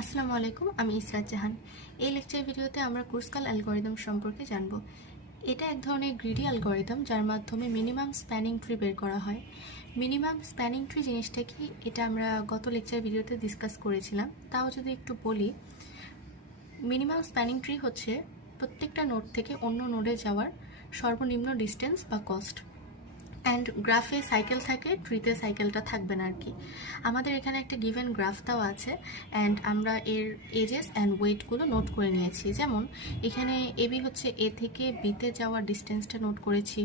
আসসালামু আলাইকুম, আমি ইসরাত জাহান। এই লেকচার ভিডিওতে আমরা ক্রুস্কাল অ্যালগরিদম সম্পর্কে জানব। এটা এক ধরনের গ্রিডি অ্যালগরিদম যার মাধ্যমে মিনিমাম স্প্যানিং ট্রি বের করা হয়। মিনিমাম স্প্যানিং ট্রি জিনিসটা কি, এটা আমরা গত লেকচার ভিডিওতে ডিসকাস করেছিলাম। তাও যদি একটু বলি, মিনিমাম স্প্যানিং ট্রি হচ্ছে প্রত্যেকটা নোড থেকে অন্য নোডে যাওয়ার সর্বনিম্ন ডিস্টেন্স বা কস্ট। অ্যান্ড গ্রাফে সাইকেল থাকে, ট্রিতে সাইকেলটা থাকবে না আর কি। আমাদের এখানে একটা গিভেন গ্রাফ দেওয়া আছে অ্যান্ড আমরা এর এজেস অ্যান্ড ওয়েটগুলো নোট করে নিয়েছি। যেমন এখানে এবি হচ্ছে এ থেকে বিতে যাওয়ার ডিস্টেন্সটা নোট করেছি,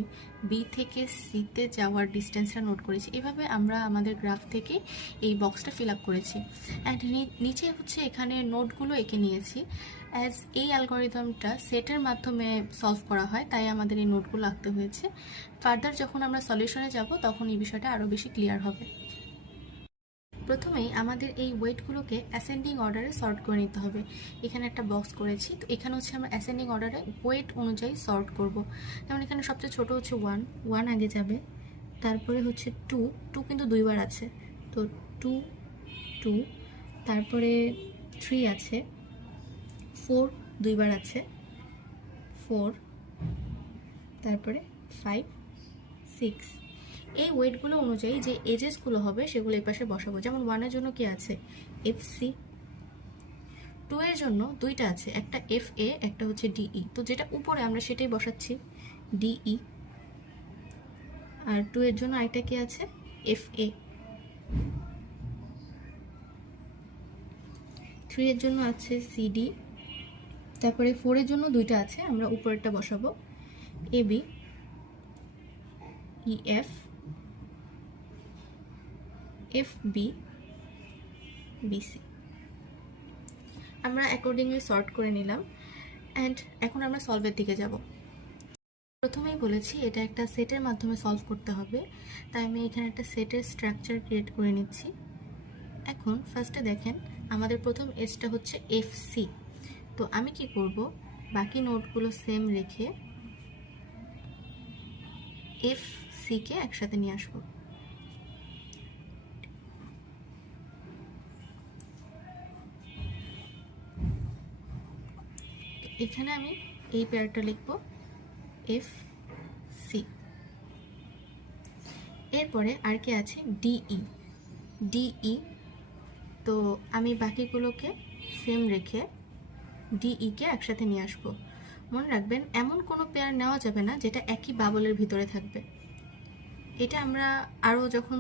বি থেকে সিতে যাওয়ার ডিস্টেন্সটা নোট করেছি। এভাবে আমরা আমাদের গ্রাফ থেকে এই বক্সটা ফিল আপ করেছি। অ্যান্ড নিচে হচ্ছে এখানে নোটগুলো এঁকে নিয়েছি। অ্যাজ এই অ্যালগরিদমটা সেটের মাধ্যমে সলভ করা হয়, তাই আমাদের এই নোটগুলো আঁকতে হয়েছে। ফার্দার যখন আমরা সলিউশনে যাব তখন এই বিষয়টা আরও বেশি ক্লিয়ার হবে। প্রথমেই আমাদের এই ওয়েটগুলোকে অ্যাসেন্ডিং অর্ডারে সর্ট করে নিতে হবে। এখানে একটা বক্স করেছি, তো এখানে হচ্ছে আমরা অ্যাসেন্ডিং অর্ডারে ওয়েট অনুযায়ী সর্ট করব। যেমন এখানে সবচেয়ে ছোট হচ্ছে 1 আগে যাবে, তারপরে হচ্ছে 2 কিন্তু দুইবার আছে, তো 2, তারপরে 3 আছে, 4 দুইবার আছে, 4, তারপরে 5, 6। এই ওয়েটগুলো অনুযায়ী যে এজেসগুলো হবে সেগুলো এই পাশে বসাবো। যেমন 1-এর জন্য কি আছে, FC। 2-এর জন্য দুইটা আছে, একটা FA, একটা হচ্ছে DE। তো যেটা উপরে আমরা সেটাই বসাচ্ছি, DE। আর 2-এর জন্য আরেকটা কি আছে, FA। 3-এর জন্য আছে CD। তারপরে 4-এর জন্য দুইটা আছে, আমরা উপরেরটা বসাবো, AB, EF, FB, BC। আমরা অ্যাকর্ডিংলি সর্ট করে নিলাম। অ্যান্ড এখন আমরা সলভের দিকে যাব। প্রথমেই বলেছি এটা একটা সেটের মাধ্যমে সলভ করতে হবে, তাই আমি এখানে একটা সেটের স্ট্রাকচার ক্রিয়েট করে নিচ্ছি। এখন ফার্স্টে দেখেন আমাদের প্রথম এজটা হচ্ছে FC। তো আমি কি করব, বাকি নোটগুলো সেম রেখে FCকে একসাথে নিয়ে আসবো। এখানে আমি এই পেয়ারটা লিখব FC। এরপরে আর কি আছে, DE। তো আমি বাকিগুলোকে সেম রেখে DE-কে একসাথে নিয়ে আসবো। মনে রাখবেন, এমন কোনো পেয়ার নেওয়া যাবে না যেটা একই বাবলের ভিতরে থাকবে। এটা আমরা আরও যখন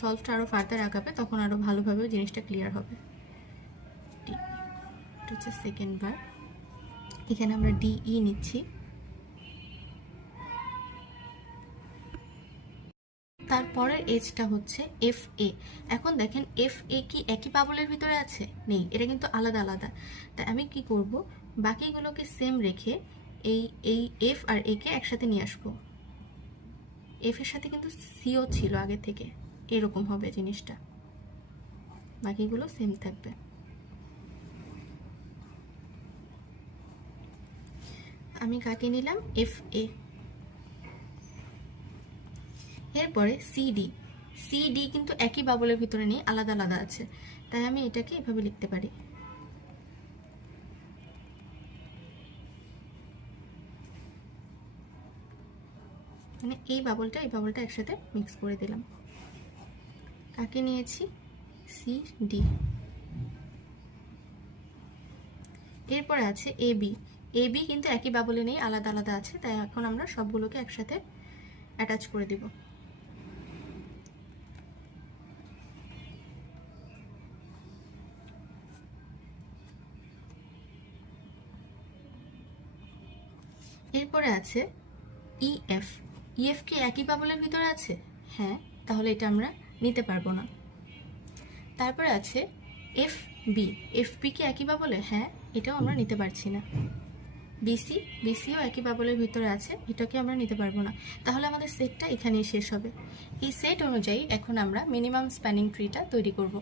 সলভটা আরও ফার্দার আগাবে তখন আরও ভালোভাবে জিনিসটা ক্লিয়ার হবে। এটা হচ্ছে সেকেন্ড বার, এখানে আমরা DE নিচ্ছি। তারপরের এজটা হচ্ছে FA। এখন দেখেন FA কি একই বাবলের ভিতরে আছে? নেই, এটা কিন্তু আলাদা আলাদা। তাই আমি কি করব, বাকিগুলোকে সেম রেখে এই F আর A কে একসাথে নিয়ে আসবো। F এর সাথে কিন্তু সিও ছিল আগে থেকে, এরকম হবে জিনিসটা, বাকিগুলো সেম থাকবে। আমি কাকে নিলাম, FA। এরপরে CD কিন্তু একই বাবলের ভিতরে নেই, আলাদা আলাদা আছে, তাই আমি এটাকে এভাবে লিখতে পারি। মানে এই বাবলটা একসাথে মিক্স করে দিলাম। কাকে নিয়েছি, CD। এরপরে আছে AB কিন্তু একই বাবলে নেই, আলাদা আলাদা আছে, তাই এখন আমরা সবগুলোকে একসাথে অ্যাটাচ করে দিব। এরপরে আছে EF কি একই বাবলের ভিতরে আছে? হ্যাঁ, তাহলে এটা আমরা নিতে পারবো না। তারপরে আছে FB কি একই বাবলে? হ্যাঁ, এটাও আমরা নিতে পারছি না। BCও একই বাবলের ভিতরে আছে, এটাকে আমরা নিতে পারবো না। তাহলে আমাদের সেটটা এখানেই শেষ হবে। এই সেট অনুযায়ী এখন আমরা মিনিমাম স্প্যানিং ট্রিটা তৈরি করব।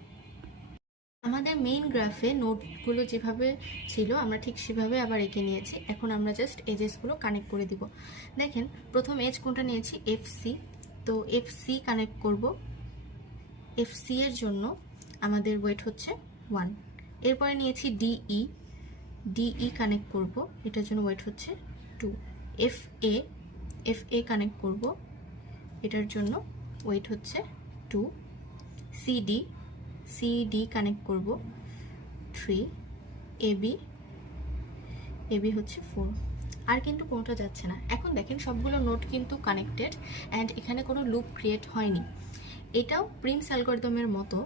আমাদের মেইন গ্রাফে নোটগুলো যেভাবে ছিল আমরা ঠিক সেভাবে আবার এঁকে নিয়েছি। এখন আমরা জাস্ট এজেসগুলো কানেক্ট করে দিব। দেখেন প্রথম এজ কোনটা নিয়েছি, FC। তো FC কানেক্ট করব। FC এর জন্য আমাদের ওয়েট হচ্ছে 1। এরপরে নিয়েছি ডিই, ডিই কানেক্ট করব, এটার জন্য ওয়েট হচ্ছে 2। এফএ, এফএ কানেক্ট করব, এটার জন্য ওয়েট হচ্ছে 2। সিডি, সিডি কানেক্ট করব 3। এবি, এবি হচ্ছে 4। আর কিন্তু কোনোটা যাচ্ছে না। এখন দেখেন সবগুলো নোট কিন্তু কানেক্টেড অ্যান্ড এখানে কোনো লুপ ক্রিয়েট হয়নি। এটাও প্রিমস অ্যালগরিদমের মতো।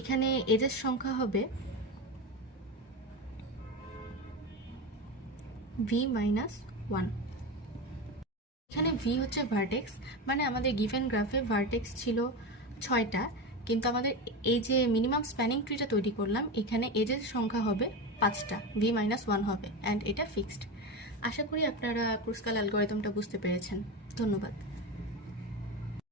এখানে এজের সংখ্যা হবে v-1। এখানে ভি হচ্ছে ভার্টেক্স, মানে আমাদের গিভেন গ্রাফে ভার্টেক্স ছিল 6টা, কিন্তু আমাদের এই যে মিনিমাম স্প্যানিং ট্রিটা তৈরি করলাম এখানে এজের সংখ্যা হবে 5টা, v-1 হবে অ্যান্ড এটা ফিক্সড। আশা করি আপনারা ক্রুসকাল অ্যালগরিদমটা বুঝতে পেরেছেন। ধন্যবাদ।